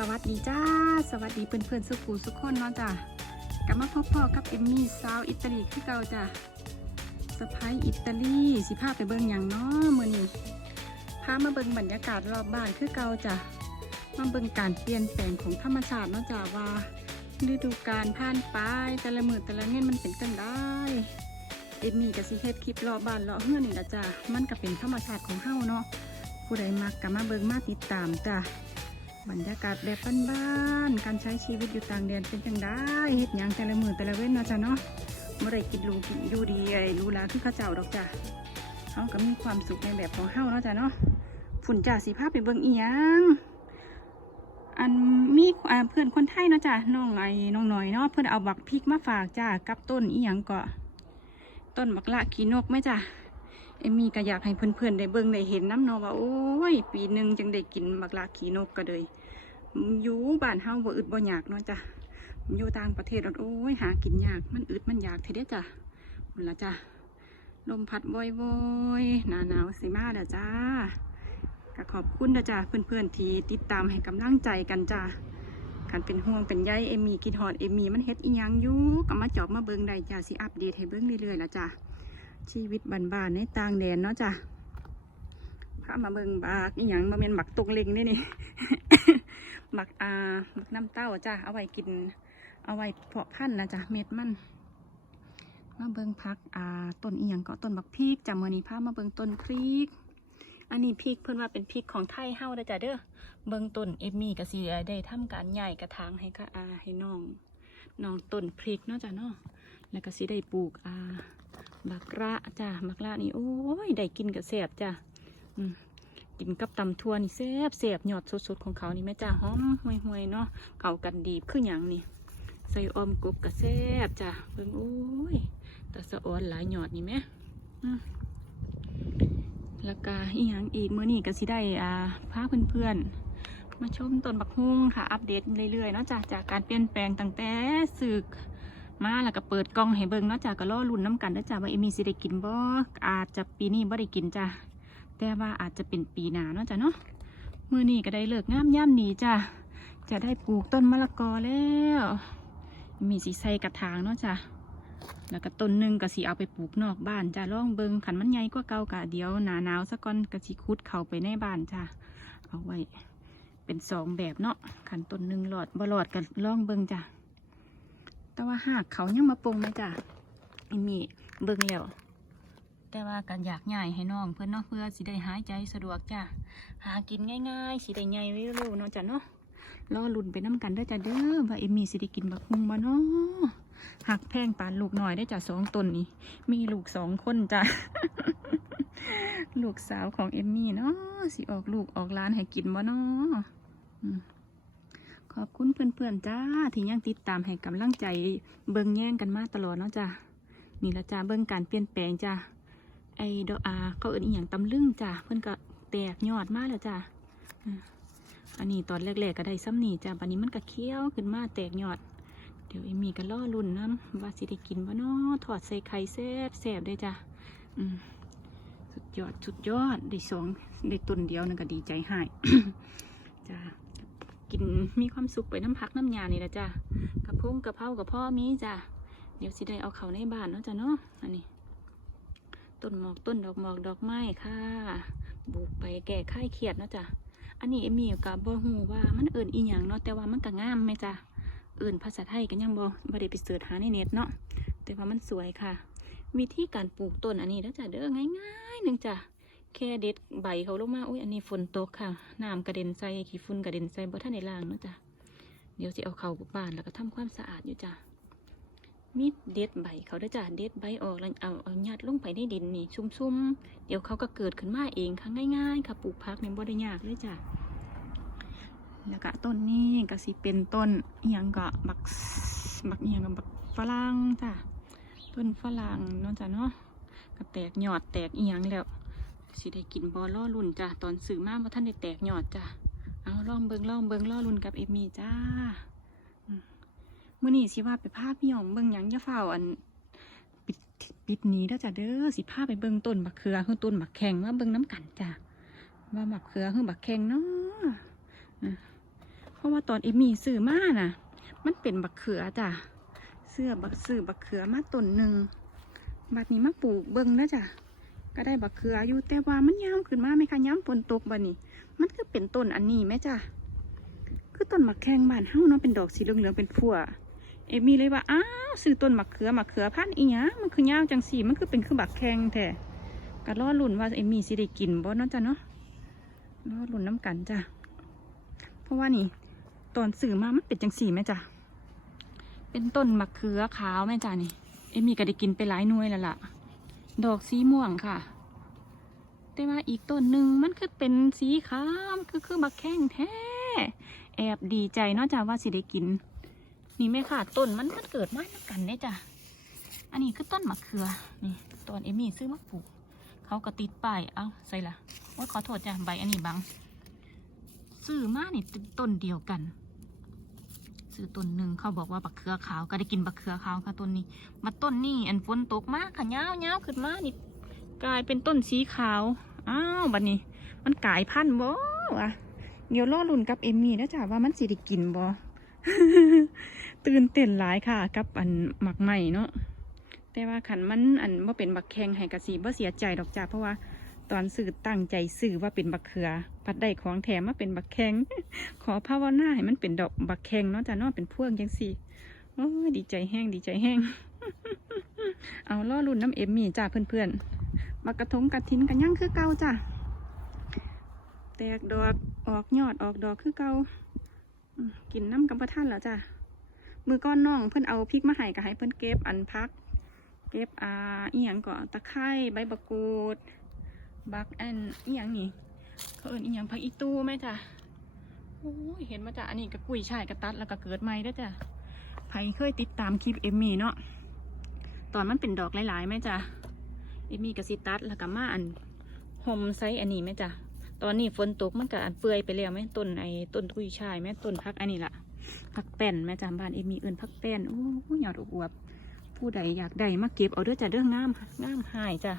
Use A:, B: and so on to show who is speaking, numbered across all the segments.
A: สวัสดีจ้า สวัสดีเพื่อนๆสุกูสุกคนเนาะจ้ะกลับมาพบพ่อกับเอมมี่สาวอิตาลีคือเก่าจ้ะสะพายอิตาลีสิพาพไปเบิ่งอย่างเนาะมื้อนี้พามาเบิ่งบรรยากาศรอบบ้านคือเก่าจ้ะมาเบิ่งการเปลี่ยนแปลงของธรรมชาติเนาะจ้ะว่าฤดูกาลผ่านไปแต่ละมือแต่ละเงี้ยมันเป็นจังได้เอมมี่ก็สิเฮ็ดคลิปรอบบ้านรอบเฮือนนี่ละจ้ะมันก็เป็นธรรมชาติของเฮาเนาะผู้ใดมักก็มาเบิ่งมาติดตามจ้ะ บรรยากาศแบบบ้านๆ การใช้ชีวิตอยู่ต่างแดนเป็นจังได้เฮ็ดหยังแต่ละมือแต่ละเว้นเนาะจ้ะเนาะเมื่อไรกินรูกินอยู่ดีอะไรรู้ลาคือข้าเจ้าดอกจ้ะเฮาก็มีความสุขในแบบของเฮาเนาะจ้ะเนาะฝุ่นจ่าสีภาพไปเบิ่งอีหยังอันมี่เพื่อนคนไทยเนาะจ้ะน้องไอ้น้องหน่อยเนาะเพื่อนเอาบักพริกมาฝากจ้ากับต้นอีหยังก็ต้นบักละขีนกไหมจ้ะเอมี่ก็อยากให้เพื่อนๆได้เบิ่งได้เห็นน้ำเนาะว่าโอ้ย ปีหนึ่งจังได้กินบักลาขีนกก็เลย อยู่บ้านเฮาบ่อึดบ่อยากเนาะจ้ะอยู่ต่างประเทศโอ้ยหากินยากมันอึดมันอยากเท่เด้อจ้ะนั่นละจ้ะลมพัดวอยๆหนาหนาวสิมาเด้อจ้าก็ขอบคุณเด้อจ้ะเพื่อนๆที่ติดตามให้กำลังใจกันจ้ะการเป็นห่วงเป็นใยเอมมี่กินฮอดเอมมี่มันเฮ็ดอีหยังอยู่ก็มาจอบมาเบิ่งได้จ้ะสิอัปเดตให้เบิ่งเรื่อยๆละจ้ะชีวิตบ้านๆในต่างแดนเนาะจ้ะพามาเบิ่งบากอีหยังมาเป็นหมักตกเล็งนี่นี่ หมักอาหมักน้ำเต้าจ้ะเอาไว้กิน เอาไว้เพาะพันธุ์นะจ้ะเม็ดมันมาเบิงพักอ่าต้นอีหยังก็ต้นบักพริกจ้ะมื้อนี้พามาเบิงต้นพริก อันนี้พริกเพิ่นว่าเป็นพริกของไทยเฮาเด้อจ้ะเด้อเบิงต้นเอมมี่ก็สิได้ทำการใหญ่กระถางให้ค่ะอาให้น้องน้องต้นพริกเนาะจ้ะเนาะแล้วก็สิได้ปลูกอาบักระจ้ะบักระนี่โอ้ยได้กินกับแสบจ้ะอืม กินกับตำทั่วนี่แสบแสบหยอดสดๆของเขานี่แม่จ้าหอมห่วยๆเนาะเขากันดีคืออย่างนี่ใส่อมกุบกับแสบจ้ะเบิ่งโอ้ยแต่สะออนหลายหยอดนี่แม่อืมแล้วก็อีหยังอีกมื้อนี้ก็สิได้อ่าพาเพื่อนๆ มาชมต้นบักฮุ่งค่ะ อัปเดตเรื่อยๆเนาะจ้ะจากการเปลี่ยนแปลงตั้งแต่สึกมาแล้วก็เปิดกล่องให้เบิ่งเนาะจ้ะก็รอลุ้นน้ำกันนะจ้ะว่าเอมีสิได้กินบ่อาจจะปีนี้บ่ได้กินจ้ะ แต่ว่าอาจจะเป็นปีหนาเนาะจ้ะเนาะมือนี้ก็ได้เลิกงามย่ำนี้จ้ะจะได้ปลูกต้นมะละกอแล้ว มีสีใสกระถางเนาะจ้ะแล้วก็ต้นหนึ่งก็สิเอาไปปลูกนอกบ้านจ้ะล่องเบิงขันมันใหญ่กว่าเก่ากะเดียวหนาหนาวซะก่อนก็สิคุดเข้าไปในบ้านจ้ะเอาไว้ เป็นสองแบบเนาะขันต้นหนึ่งหลอดบหลอดกันล่องเบิงจ้ะแต่ว่าหากเขายังมาปรุงไหมจ้ะมีเบิงแล้ว แต่ว่ากันอยากใหญ่ให้น้องเพื่อนเนาะเพื่อสิได้หายใจสะดวกจ้ะหากินง่ายๆสิได้ใหญ่เร็วๆเนาะจ้ะเนาะรอลุนไปน้ำกันเด้จ้ะเด้อว่าเอมมี่สิได้กินบักฮุงบ่เนาะหักแพงปานลูกหน่อยได้จ้ะสองตนนี้มีลูกสองคนจ้ะลูกสาวของเอมมี่เนาะสิออกลูกออกหล้านให้กินบ่เนาะอืมขอบคุณเพื่อนๆจ้าที่ยังติดตามให้กำลังใจเบิ่งแย่งกันมาตลอดเนาะจ้านี่ละจ้าเบิ่งการเปลี่ยนแปลงจ้า ไอดอกอาเขาเอิ้นอีหยังตำลึงจ้าเพื่อนก็แตกยอดมากแล้วจ้าอันนี้ตอนแรกๆก็ได้ซ้ำนี่จ้าบัดนี้มันก็เคี้ยวขึ้นมาแตกยอด เดี๋ยวเอมี่ก็ล่อรุ่นน้ำว่าสิได้กินบ่เนาะถอดใส่ไข่แซ่บแซ่บได้จ้าอืมสุดยอดสุดยอดได้สองได้ต้นเดียวนั่นก็ดีใจหายจ้ากินมีความสุขไปน้ำพักน้ำยานี่แหละจ้ะกระพงกระเพรากับพ่อมีจ้ะเดี๋ยวสิได้เอาเขาในบ้านเนาะจ้ะเนาะอันนี้ ต้นหมอกต้นดอกหมอกดอกไม้ค่ะ บุกไปแก่ค่ายเขียดเนาะจ้ะอันนี้เอมี่กับบ่ฮู้ว่ามันเอิ่นอีหยังเนาะแต่ว่ามันก็งามไหมจ้ะเอิ่นภาษาไทยก็ยังบ่บ่ได้ไปเสิร์ชหาในเน็ตเนาะแต่ว่ามันสวยค่ะ วิธีการปลูกต้นอันนี้เด้อจ้ะเด้อง่ายๆหนึ่งจ้ะแค่เด็ดใบเขาลงมาอุ้ยอันนี้ฝนตกค่ะน้ำกระเด็นใส่ขี้ฝุ่นกระเด็นใส่บ่ท่านในล่างเนาะจ้ะเดี๋ยวสิเอาเขาบ้านแล้วก็ทำความสะอาดอยู่จ้ะ มีดเด็ดใบเขาได้จ้ะเด็ดใบออกแล้วเอาเอายัดลงไปในดินนี่ชุ่มๆ เดี๋ยวเขาก็เกิดขึ้นมาเองค่ะง่ายๆ ค่ะปลูกพักเนี่ยบ่ได้ยากเลยจ้ะแล้วก็ต้นนี้ก็สิเป็นต้นอิหยังก็บักบักอิหยังก็บักฝรั่งจ้ะต้นฝรั่งเนาะจ้ะเนาะก็แตกยอดแตกเอียงแล้วสิได้กินบอล่อลุ่นจ้ะตอนสื่อมาว่าท่านได้แตกยอดจ้ะเอาล่องเบิงล่องเบิงล่อลุ่นกับเอมมี่จ้า มื่อนี้สิว่าไปพาพพี่หยองเบิงหยังจะเฝ้าอันปิดปิดหนี้แล้วจ้ะเด้อสิพาพไปเบิงต้นบักเขือคือต้นบักแข็งมาเบิงน้ำกันจ้ะว่าบักเขือคือบักแข็งเนาะอะพราะว่าตอนเอมี่ซื้อมาน่ะ มันเป็นบักเขือจ้ะเสื้อบักซื้อบักเขือมาต้นหนึ่งบัดนี้มาปลูกเบิ่งนะจ้ะก็ได้บักเขืออยู่แต่ว่ามันยาวขึ้นมาไหมคะย้ำฝนตกบัดนี้ มันก็เป็นต้นอันนี้ไหมจ้ะคือต้นหมักแข้งบ้านเฮาเนาะเป็นดอกสีเหลืองๆเป็นพั่ว เอมี่เลยว่าอ้าวซื้อต้นมักเขือมักเขือพันอีหยังมันคือยาวจังสีมันคือเป็นคือบักแข้งแท้ก็รอลุ่นว่าเอมี่สิได้กินบ่เนาะจ้ะเนาะรอลุ่นน้ำกันจ้ะเพราะว่านี่ตอนสื่อมามันเป็นจังสีไหมจ้ะเป็นต้นมะเขือขาวแม่จ้ะนี่ เอมี่ก็ได้กินไปหลายหน่วยแล้วล่ะ ดอกสีม่วงค่ะแต่ว่าอีกต้นหนึ่งมันคือเป็นสีขาวมันคือคือบักแข้งแท้ แอบดีใจเนาะจ้ะว่าสิได้กิน นี่แม่ค่ะต้นมันมันเกิดมาแล้วกันเนี่ยจ้ะอันนี้คือต้นมะเขือนี่ตอนเอมี่ซื้อมาปลูก เขาก็ติดป้ายเอ้าใส่ละว่าขอโทษจ้ะใบอันนี้บังซื้อมานี่ต้นเดียวกันซื้อต้นหนึ่งเขาบอกว่าบักเขือขาวก็ได้กินบักเขือขาวค่ะต้นนี้ มาต้นนี่อันฝนตกมากค่ะเงาเงาขึ้นมานี่กลายเป็นต้นสีขาวอ้าวบัดนี้ มันกลายพันธุ์บ่วะเดี๋ยวรอลุ่นกับเอมมี่นะจ๊ะว่ามันสิได้กินบ่ ตื่นเต้นหลายค่ะ กับอันหมักใหม่เนาะแต่ว่าขันมันอันว่าเป็นบักแข้งให้กะสีบ่เสียใจดอกจ้าเพราะว่าตอนสื่อตั้งใจสื่อว่าเป็นบักเขือพัดได้ของแถมมาเป็นบักแข้งขอภาวนาให้มันเป็นดอกบักแข้งเนาะจ้ะเนาะเป็นพ่วงจังสี่โอ้ดีใจแห้งดีใจแห้งเอาล่อรุ่นน้ำเอ็มมี่จ้าเพื่อนๆมากกระทงกระทินกันยั่งคือเก่าจ้ะแตกดอกออกยอดออกดอกคือเก่า กินน้ำกำปะท่านแล้วจ้ะ มือก้อนน้องเพื่อนเอาพริกมาให้ก็ให้เพื่อนเก็บอันพัก เก็บอ่าอีหยังก็ตะไคร้ใบบักกูด บักอันอีหยังนี่เขาเอินอีหยังพักอีตู้ไหมจ้ะโอ้ยเห็นมาจ้ะอันนี้ก็กุยช่ายกระตัดแล้วก็เกิดใหม่ด้วยจ้ะใครเคยติดตามคลิปเอมมี่เนาะตอนมันเป็นดอกหลายๆไหมจ้ะเอมมี่ก็สิตัดแล้วก็มาอันห่มไซอันนี้ไหมจ้ะ ตอนนี้ฝนตกมันก็อันเปื่อยไปแล้วไหมต้นไอ้ต้นกุยช่ายไหมต้นพักอันนี้ละพักแป้นแม่จ้ะบ้านเอมี่เอินพักแป้นโอ้ยหยอดอวบผู้ใดอยากได้มาเก็บเอาเด้อจ้ะเด้องามงามหายจ้ะ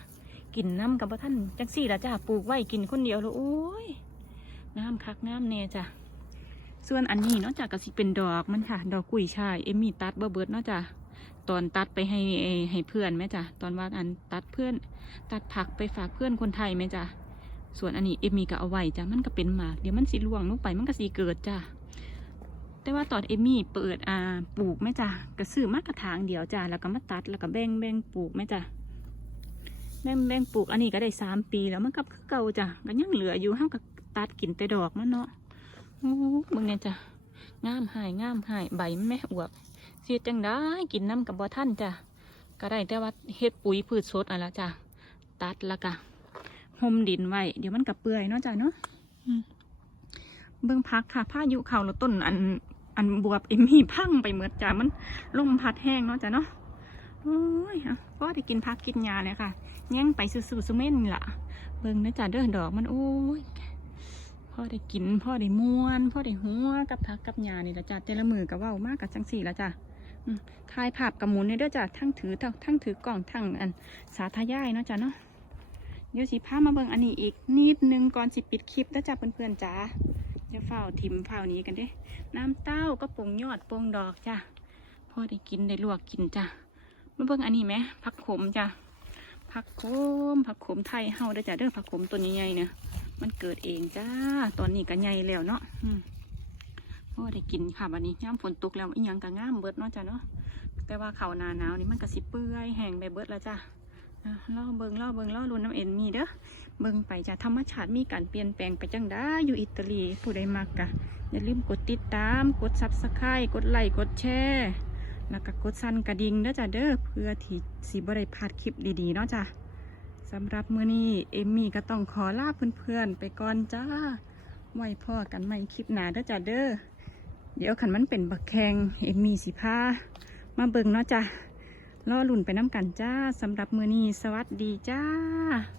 A: กินน้ำกับพ่ท่านจังสี่ละจ้าปลูกไว้กินคนเดียวแล้วโอ้ยงามคักงามแน่จ้ะส่วนอันนี้เนาะจ้ะก็สิเป็นดอกมันค่ะ ดอกกุยช่ายเอมี่ตัดเบอร์เบิร์ดเนาะจ้ะตอนตัดไปให้ให้เพื่อนแม่จ้ะตอนว่าอันตัดเพื่อน ตัดผักไปฝากเพื่อนคนไทยแม่จ้ะ ส่วนอันนี้เอมมี่ก็เอาไว้จ้ะมันก็เป็นหมากเดี๋ยวมันสิล่วงลงไปมันก็สิเกิดจ้ะแต่ว่าตอนเอมมี่เปิดอ่าปลูกแม่จ้ะก็ซื้อมากระถางเดียวจ้ะแล้วก็มาตัดแล้วก็แบ่งแบ่งปลูกแม่จ้ะแม่แบ่งปลูกอันนี้ก็ได้สามปีแล้วมันก็คือเก่าจ้ะก็ยังเหลืออยู่เฮาก็ตัดกินแต่ดอกมันเนาะโอ้มึงเนี่ยจ้ะงามหายงามหายใบมันแม่อวบเสียจังได้กินน้ำกับบ่ท่านจ้ะก็ได้แต่ว่าเฮ็ดปุ๋ยพืชสดอะไรจ้ะตัดแล้วก็ ห่มดินไว้ เดี๋ยวมันกับเปื่อยเนาะจ้ะเนาะอืมเบิ่งพักค่ะพายุเข่าแล้วต้นอันอันบวบเอ็มมี่พังไปเหมือดจ้ะมันลมพัดแห้งเนาะจ้ะเนาะโอ้ยอะก็ได้กินพักกินยาเลยค่ะแย่งไปซื่อๆซุเม่นนี่ล่ะ เบิ่งนะจ๊ะเด้อดอกมันโอ้ยพ่อได้กินพ่อได้ม้วนพ่อได้หัวกับทักกับหญ้านี่ละจ้ะแต่ละมือกับว่าวมากกับจังสี่ละจ้ะอืมถ่ายภาพกับหมุนเนี่ยเด้อจ้ะทั้งถือทั้งทั้งถือกล่องทั้งอันสาธยายเนาะจ้ะเนาะ เดี๋ยวสิพามาเบิ่งอันนี้อีกนิดนึงก่อนสิปิดคลิปนะจ้ะเพื่อนๆจ้าจะเฝ้าทิมเฝ้านี้กันเด้ น้ำเต้าก็ปงยอดปงดอกจ้ะพ่อได้กินได้ลวกกินจ้ะมาเบิ่งอันนี้ไหมผักขมจ้ะผักโขมผักโขมไทยเฮาได้จ้ะเด้อผักโขมตัวใหญ่ๆเนี่ยมันเกิดเองจ้า ตอนนี้ก็ใหญ่แล้วเนาะอืมโอ้ได้กินค่ะวันนี้ย่ำฝนตกแล้วอีหยังก็ง่ามเบิดเนาะจ้ะเนาะแต่ว่าเขาหนาหนาวนี่มันก็สิเปื่อยแห้งไปเบิดแล้วจ้ะอะ ล่อเบิงล่อเบิงล่อรุนน้ำเอ็นมีเด้อเบิงไปจ้ะธรรมชาติมีการเปลี่ยนแปลงไปจังได้อยู่อิตาลีผู้ใดมักกะอย่าลืมกดติดตาม กดซับสไครต์กดไลค์กดแชร์แล้วก็กดสั่นกระดิ่งเด้อจ้ะเด้อเพื่อที่สิบ่ได้พลาดคลิปดีๆเนาะจ้ะสำหรับมื้อนี้เอมมี่ก็ต้องขอลาเพื่อนๆไปก่อนจ้าไว้พ่อกันใหม่คลิปหน้าเด้อจ้ะเด้อเดี๋ยวขันมันเป็นบักแขงเอมมี่สิพามาเบิงเนาะจ้ะ ล่อลุ่นไปน้ำกันจ้าสำหรับมือนี้สวัสดีจ้า